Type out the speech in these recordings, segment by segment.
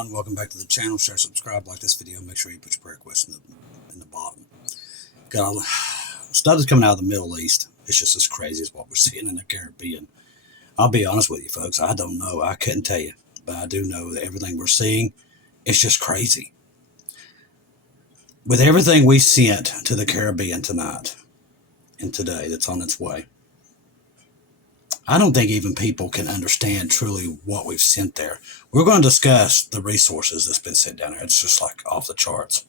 everyone. Welcome back to the channel. Share, subscribe, like this video. Make sure you put your prayer request in the bottom. Got stuff that's coming out of the Middle East. It's just as crazy as what we're seeing in the Caribbean. I'll be honest with you, folks. I don't know. I couldn't tell you. But I do know that everything we're seeing is just crazy. With everything we sent to the Caribbean tonight and today that's on its way, I don't think even people can understand truly what we've sent there. We're going to discuss the resources that's been sent down there. It's just like off the charts.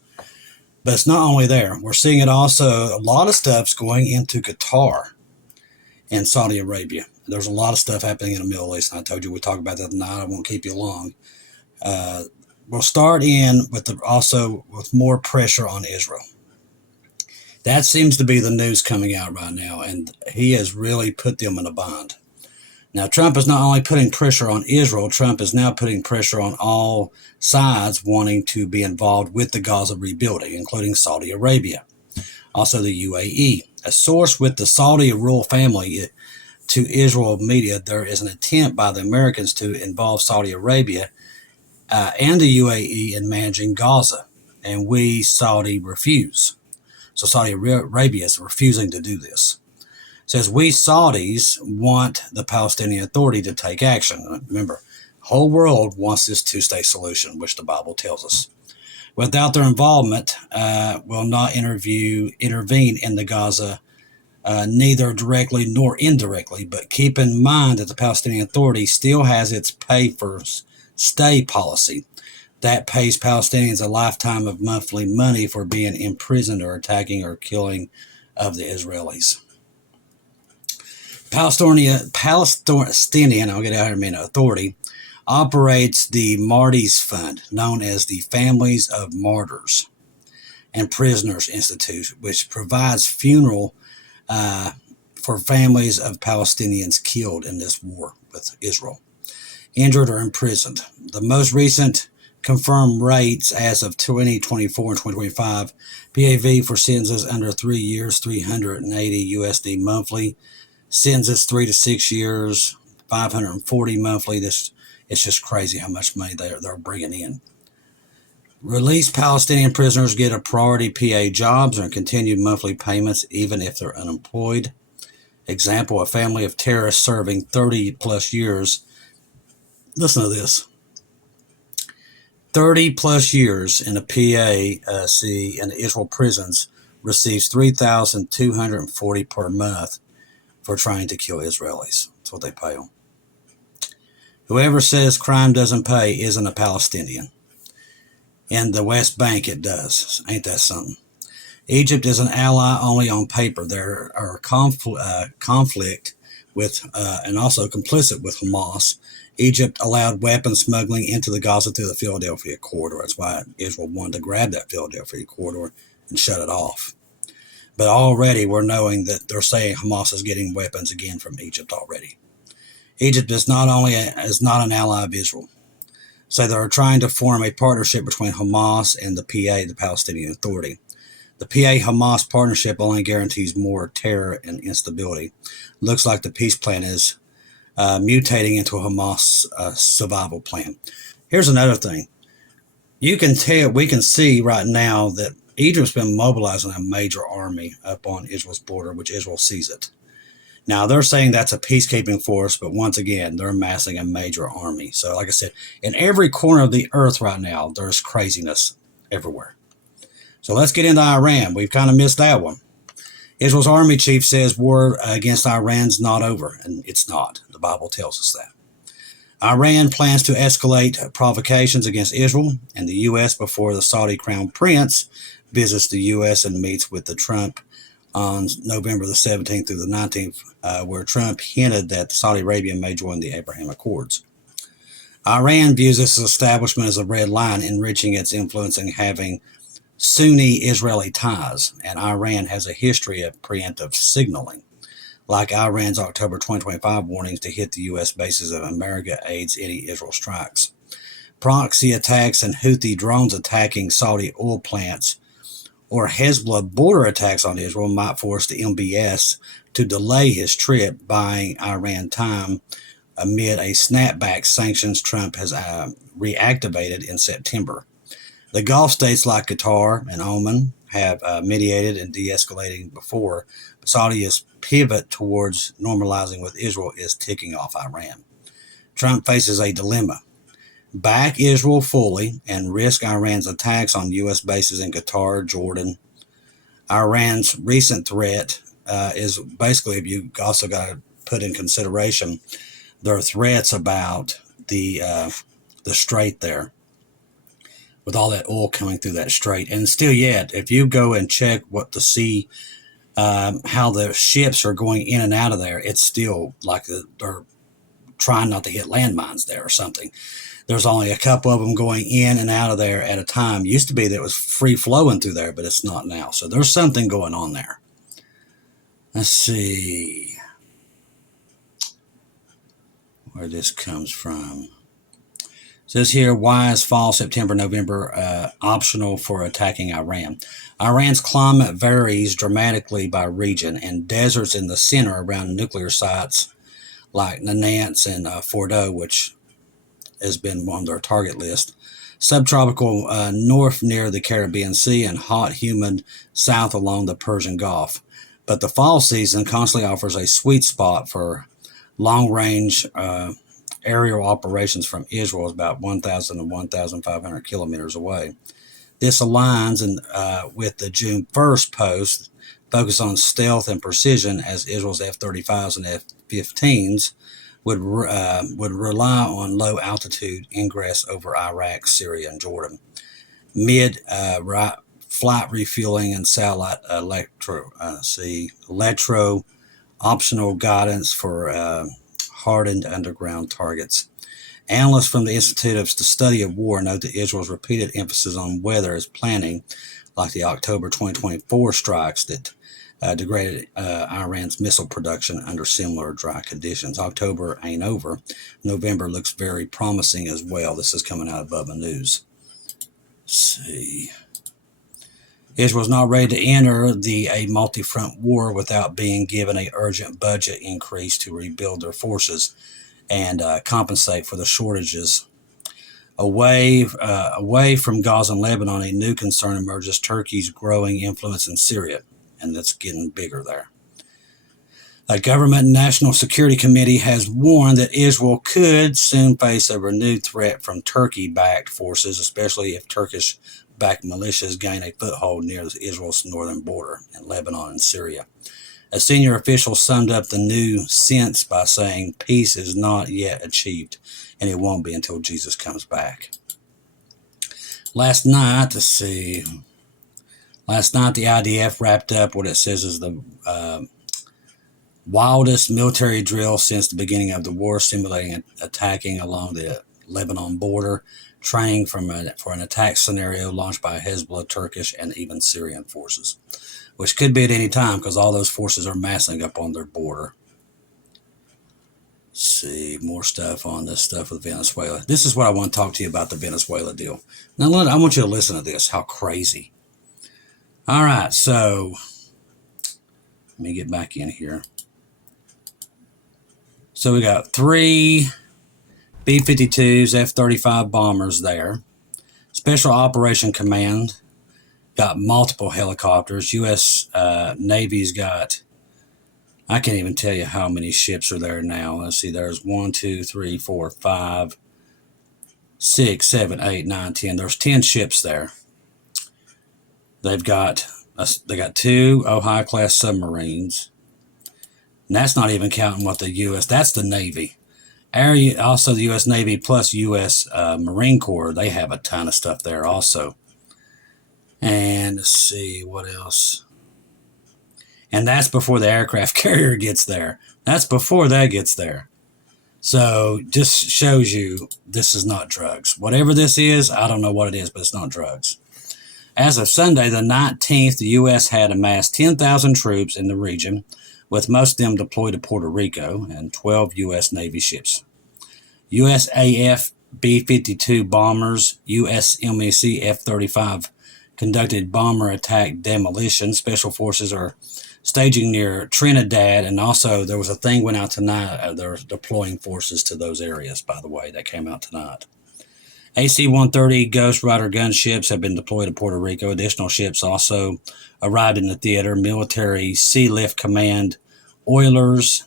But it's not only there. We're seeing it also, a lot of stuff's going into Qatar and Saudi Arabia. There's a lot of stuff happening in the Middle East, and I told you we'd talk about that tonight. I won't keep you long. We'll start in with also with more pressure on Israel. That seems to be the news coming out right now, and he has really put them in a bind. Now, Trump is not only putting pressure on Israel, Trump is now putting pressure on all sides wanting to be involved with the Gaza rebuilding, including Saudi Arabia, also the UAE. A source with the Saudi royal family to Israel media, there is an attempt by the Americans to involve Saudi Arabia and the UAE in managing Gaza, and we, Saudi, refuse. So Saudi Arabia is refusing to do this. Says we Saudis want the Palestinian Authority to take action. Remember, the whole world wants this two-state solution, which the Bible tells us. Without their involvement, will not intervene in the Gaza, neither directly nor indirectly. But keep in mind that the Palestinian Authority still has its pay-for-stay policy that pays Palestinians a lifetime of monthly money for being imprisoned or attacking or killing of the Israelis. Palestinian, I'll get out here in a minute, Authority operates the Martyrs Fund, known as the Families of Martyrs and Prisoners Institute, which provides funeral for families of Palestinians killed in this war with Israel, injured or imprisoned. The most recent confirmed rates as of 2024 and 2025, PAV for sentences under 3 years, 380 USD monthly. Sentences 3 to 6 years, 540 monthly. It's just crazy how much money they're bringing in. Released Palestinian prisoners get a priority PA jobs and continued monthly payments even if they're unemployed. Example, a family of terrorists serving 30 plus years. Listen to this. 30 plus years in a PAC in Israel prisons receives $3,240 per month for trying to kill Israelis. That's what they pay them. Whoever says crime doesn't pay isn't a Palestinian. In the West Bank, it does. Ain't that something? Egypt is an ally only on paper. There are conflict with and also complicit with Hamas. Egypt allowed weapons smuggling into the Gaza through the Philadelphia corridor. That's why Israel wanted to grab that Philadelphia corridor and shut it off. But already we're knowing that they're saying Hamas is getting weapons again from Egypt already. Egypt is not an ally of Israel. So they're trying to form a partnership between Hamas and the PA, the Palestinian Authority. The PA-Hamas partnership only guarantees more terror and instability. Looks like the peace plan is mutating into a Hamas survival plan. Here's another thing. We can see right now that Egypt's been mobilizing a major army up on Israel's border, which Israel sees it. Now, they're saying that's a peacekeeping force, but once again, they're amassing a major army. So, like I said, in every corner of the earth right now, there's craziness everywhere. So let's get into Iran. We've kind of missed that one. Israel's army chief says war against Iran's not over, and it's not. The Bible tells us that. Iran plans to escalate provocations against Israel and the U.S. before the Saudi crown prince visits the U.S. and meets with the Trump on November the 17th through the 19th, where Trump hinted that Saudi Arabia may join the Abraham Accords. Iran views this establishment as a red line, enriching its influence and having Sunni Israeli ties, and Iran has a history of preemptive signaling, like Iran's October 2025 warnings to hit the U.S. bases if America aids any Israel strikes. Proxy attacks and Houthi drones attacking Saudi oil plants or Hezbollah border attacks on Israel might force the MBS to delay his trip, buying Iran time amid a snapback sanctions Trump has reactivated in September. The Gulf states like Qatar and Oman have mediated and de-escalating before, but Saudi's pivot towards normalizing with Israel is ticking off Iran. Trump faces a dilemma: back Israel fully and risk Iran's attacks on U.S. bases in Qatar, Jordan. Iran's recent threat is basically, if you also got to put in consideration their threats about the strait there, with all that oil coming through that strait. And still yet, if you go and check what the sea, how the ships are going in and out of there, it's still like they're trying not to hit landmines there or something. There's only a couple of them going in and out of there at a time. Used to be that it was free flowing through there, but it's not now. So there's something going on there. Let's see where this comes from. It says here, why is fall, September, November optional for attacking Iran? Iran's climate varies dramatically by region, and deserts in the center around nuclear sites like Nanance and Fordo, which has been on their target list, subtropical north near the Caribbean Sea, and hot, humid south along the Persian Gulf. But the fall season constantly offers a sweet spot for long-range aerial operations from Israel, is about 1,000 to 1,500 kilometers away. This aligns with the June 1st post, focused on stealth and precision, as Israel's F-35s and F-15s would rely on low-altitude ingress over Iraq, Syria, and Jordan. Flight refueling and satellite electro optional guidance for hardened underground targets. Analysts from the Institute of the Study of War note that Israel's repeated emphasis on weather is planning, like the October 2024 strikes that degraded Iran's missile production under similar dry conditions. October ain't over. November looks very promising as well. This is coming out of Bubba News. Let's see. Israel's not ready to enter a multi-front war without being given an urgent budget increase to rebuild their forces and compensate for the shortages. Away from Gaza and Lebanon, a new concern emerges: Turkey's growing influence in Syria, and that's getting bigger there. A government national security committee has warned that Israel could soon face a renewed threat from Turkey-backed forces, especially if Turkish-backed militias gain a foothold near Israel's northern border in Lebanon and Syria. A senior official summed up the new sense by saying, peace is not yet achieved, and it won't be until Jesus comes back. Last night, the IDF wrapped up what it says is the wildest military drill since the beginning of the war, simulating attacking along the Lebanon border, training for an attack scenario launched by Hezbollah, Turkish, and even Syrian forces, which could be at any time because all those forces are massing up on their border. Let's see, more stuff on this stuff with Venezuela. This is what I want to talk to you about, the Venezuela deal. Now, I want you to listen to this, how crazy. All right, so let me get back in here. So we got 3 B-52s, F-35 bombers there. Special Operation Command got multiple helicopters. U.S. Navy's got, I can't even tell you how many ships are there now. Let's see, there's 1, 2, 3, 4, 5, 6, 7, 8, 9, 10. There's 10 ships there. They got 2 Ohio-class submarines. And that's not even counting what the U.S., that's the Navy. Also, the U.S. Navy plus U.S. Marine Corps, they have a ton of stuff there also. And let's see, what else? And that's before the aircraft carrier gets there. That's before that gets there. So just shows you this is not drugs. Whatever this is, I don't know what it is, but it's not drugs. As of Sunday, the 19th, the U.S. had amassed 10,000 troops in the region, with most of them deployed to Puerto Rico, and 12 U.S. Navy ships. USAF B-52 bombers, USMC F-35 conducted bomber attack demolition. Special forces are staging near Trinidad, and also there was a thing went out tonight. They're deploying forces to those areas, by the way, that came out tonight. AC-130 Ghost Rider gunships have been deployed to Puerto Rico. Additional ships also arrived in the theater. Military Sea Lift Command Oilers,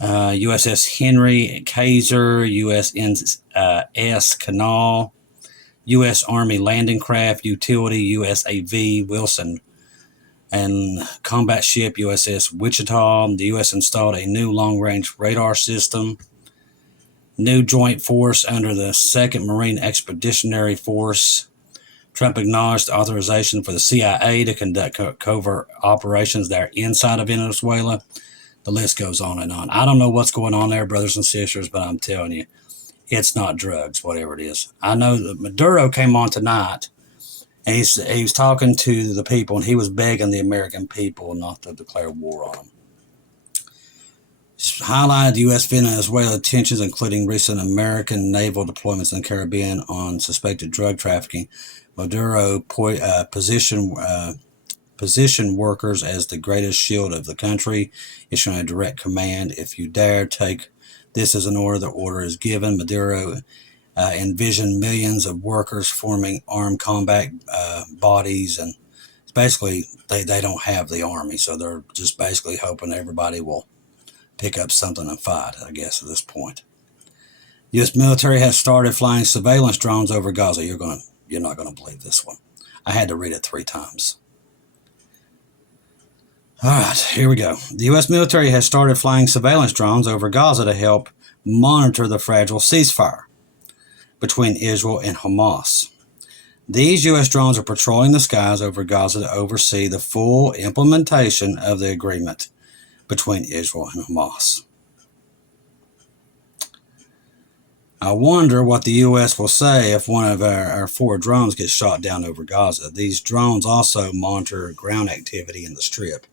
USS Henry Kaiser, USS Canal, U.S. Army Landing Craft Utility, USAV Wilson, and combat ship USS Wichita. The U.S. installed a new long-range radar system. New joint force under the 2nd Marine Expeditionary Force. Trump acknowledged authorization for the CIA to conduct covert operations there inside of Venezuela. The list goes on and on. I don't know what's going on there, brothers and sisters, but I'm telling you, it's not drugs, whatever it is. I know that Maduro came on tonight, and he was talking to the people, and he was begging the American people not to declare war on them. Highlighted U.S.-Venezuela tensions, including recent American naval deployments in the Caribbean on suspected drug trafficking. Maduro positioned workers as the greatest shield of the country, issuing a direct command: if you dare take this as an order, the order is given. Maduro envisioned millions of workers forming armed combat bodies, and basically they don't have the army, so they're just basically hoping everybody will pick up something and fight, I guess, at this point. U.S. military has started flying surveillance drones over Gaza. You're not going to believe this one. I had to read it 3 times. All right, here we go. The U.S. military has started flying surveillance drones over Gaza to help monitor the fragile ceasefire between Israel and Hamas. These U.S. drones are patrolling the skies over Gaza to oversee the full implementation of the agreement between Israel and Hamas. I wonder what the U.S. will say if one of our 4 drones gets shot down over Gaza. These drones also monitor ground activity in the Strip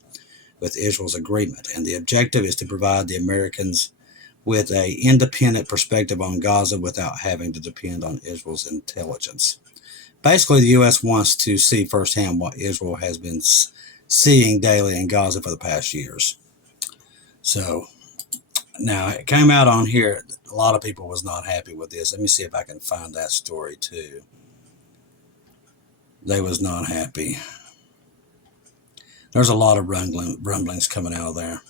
with Israel's agreement, and the objective is to provide the Americans with an independent perspective on Gaza without having to depend on Israel's intelligence. Basically, the U.S. wants to see firsthand what Israel has been seeing daily in Gaza for the past years. So, now it came out on here, a lot of people was not happy with this. Let me see if I can find that story too. They was not happy. There's a lot of rumblings coming out of there.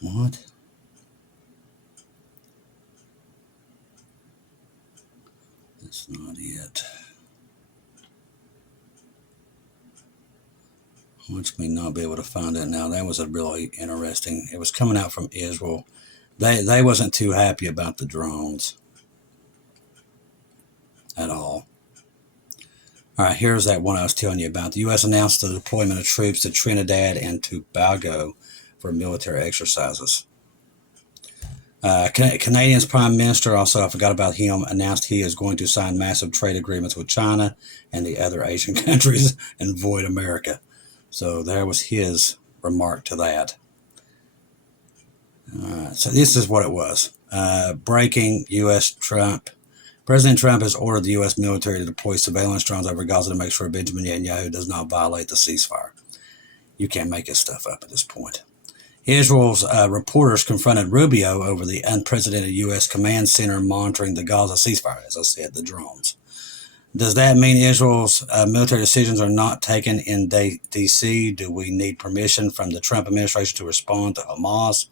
What? That's not it. Which may not be able to find it now. That was a really interesting. It was coming out from Israel. They wasn't too happy about the drones at all. All right, here's that one I was telling you about. The U.S. announced the deployment of troops to Trinidad and Tobago for military exercises. Canadian's Prime Minister, also I forgot about him, announced he is going to sign massive trade agreements with China and the other Asian countries and avoid America. So there was his remark to that. So this is what it was. Breaking U.S. Trump. President Trump has ordered the U.S. military to deploy surveillance drones over Gaza to make sure Benjamin Netanyahu does not violate the ceasefire. You can't make this stuff up at this point. Israel's reporters confronted Rubio over the unprecedented U.S. command center monitoring the Gaza ceasefire, as I said, the drones. Does that mean Israel's military decisions are not taken in D.C.? Do we need permission from the Trump administration to respond to Hamas?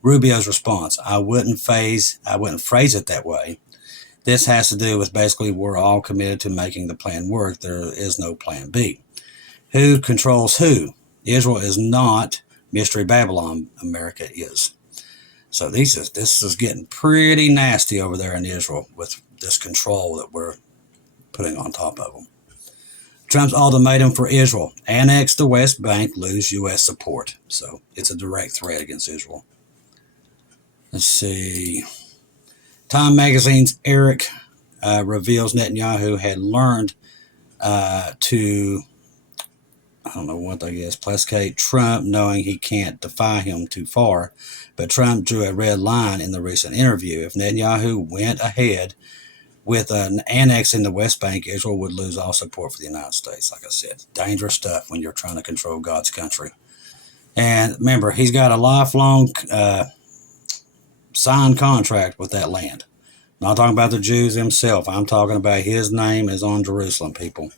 Rubio's response: I wouldn't phrase it that way. This has to do with basically we're all committed to making the plan work. There is no plan B. Who controls who? Israel is not Mystery Babylon. America is. So this is getting pretty nasty over there in Israel with this control that we're putting on top of them. Trump's ultimatum for Israel: annex the West Bank, lose U.S. support. So it's a direct threat against Israel. Let's see. Time Magazine's Eric reveals Netanyahu had learned to, I don't know what, I guess, placate Trump, knowing he can't defy him too far. But Trump drew a red line in the recent interview. If Netanyahu went ahead with an annex in the West Bank, Israel would lose all support for the United States. Like I said, dangerous stuff when you're trying to control God's country. And remember, he's got a lifelong signed contract with that land. I'm not talking about the Jews himself. I'm talking about his name is on Jerusalem, people.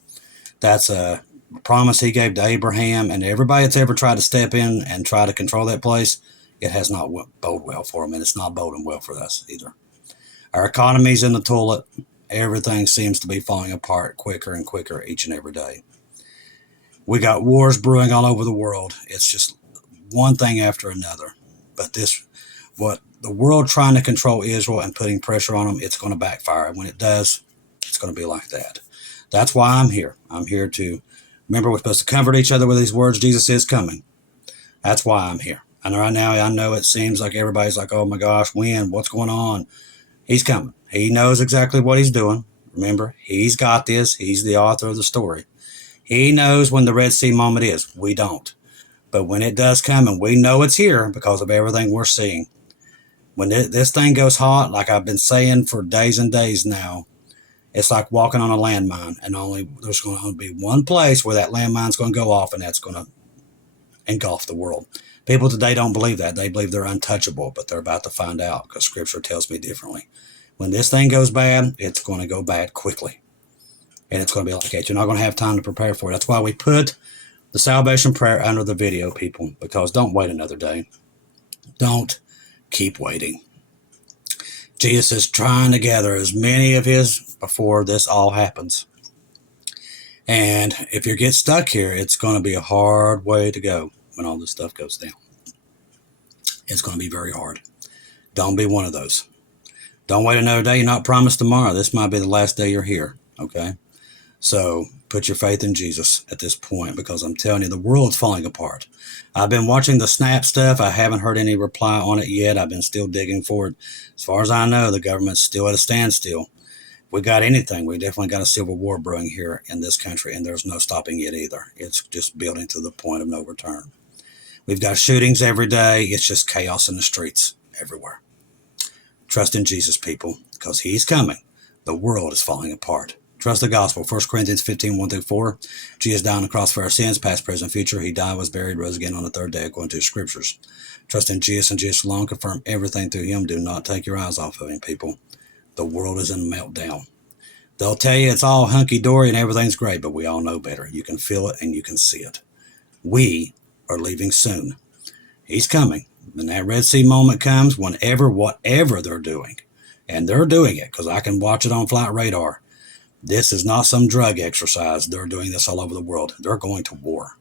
That's a promise he gave to Abraham, and everybody that's ever tried to step in and try to control that place, it has not boded well for them, and it's not boding well for us either. Our economy's in the toilet. Everything seems to be falling apart quicker and quicker each and every day. We got wars brewing all over the world. It's just one thing after another. But what the world trying to control Israel and putting pressure on them, it's going to backfire. When it does, it's going to be like that. That's why I'm here. I'm here to, remember, we're supposed to comfort each other with these words. Jesus is coming. That's why I'm here. And right now, I know it seems like everybody's like, oh my gosh, when? What's going on? He's coming. He knows exactly what he's doing. Remember, he's got this. He's the author of the story. He knows when the Red Sea moment is. We don't. But when it does come, and we know it's here because of everything we're seeing, when this thing goes hot, like I've been saying for days and days now, it's like walking on a landmine, and there's going to be one place where that landmine's going to go off, and that's going to engulf the world. People today don't believe that. They believe they're untouchable, but they're about to find out because Scripture tells me differently. When this thing goes bad, it's going to go bad quickly. And it's going to be like that. You're not going to have time to prepare for it. That's why we put the salvation prayer under the video, people, because don't wait another day. Don't keep waiting. Jesus is trying to gather as many of his before this all happens. And if you get stuck here, it's going to be a hard way to go when all this stuff goes down. It's going to be very hard. Don't be one of those. Don't wait another day. You're not promised tomorrow. This might be the last day you're here. Okay? So put your faith in Jesus at this point, because I'm telling you, the world's falling apart. I've been watching the SNAP stuff. I haven't heard any reply on it yet. I've been still digging for it. As far as I know, the government's still at a standstill. If we got anything, we definitely got a civil war brewing here in this country, and there's no stopping it either. It's just building to the point of no return. We've got shootings every day. It's just chaos in the streets everywhere. Trust in Jesus, people, because he's coming. The world is falling apart. Trust the gospel. 1 Corinthians 15, 1-4. Jesus died on the cross for our sins, past, present, future. He died, was buried, rose again on the third day according to the Scriptures. Trust in Jesus and Jesus alone. Confirm everything through him. Do not take your eyes off of him, people. The world is in a meltdown. They'll tell you it's all hunky-dory and everything's great, but we all know better. You can feel it and you can see it. We are leaving soon. He's coming. When that Red Sea moment comes, whatever they're doing, and they're doing it because I can watch it on flight radar. This is not some drug exercise. They're doing this all over the world. They're going to war.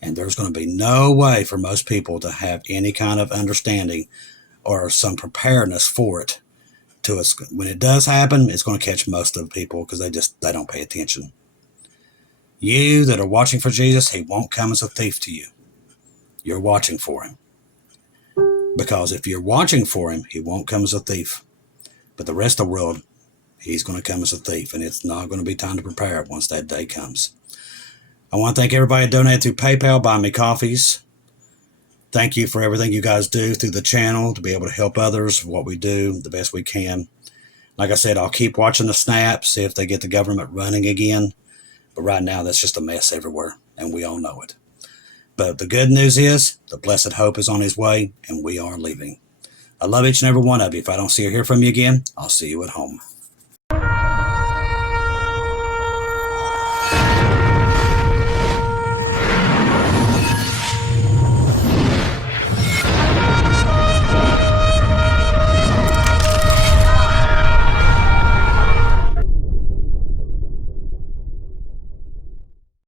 And there's going to be no way for most people to have any kind of understanding or some preparedness for it. When it does happen, it's going to catch most of the people because they don't pay attention. You that are watching for Jesus, he won't come as a thief to you. You're watching for him. Because if you're watching for him, he won't come as a thief. But the rest of the world, he's going to come as a thief, and it's not going to be time to prepare once that day comes. I want to thank everybody who donated through PayPal, buying me coffees. Thank you for everything you guys do through the channel to be able to help others, what we do, the best we can. Like I said, I'll keep watching the snaps, see if they get the government running again. But right now, that's just a mess everywhere, and we all know it. But the good news is, the blessed hope is on his way, and we are leaving. I love each and every one of you. If I don't see or hear from you again, I'll see you at home.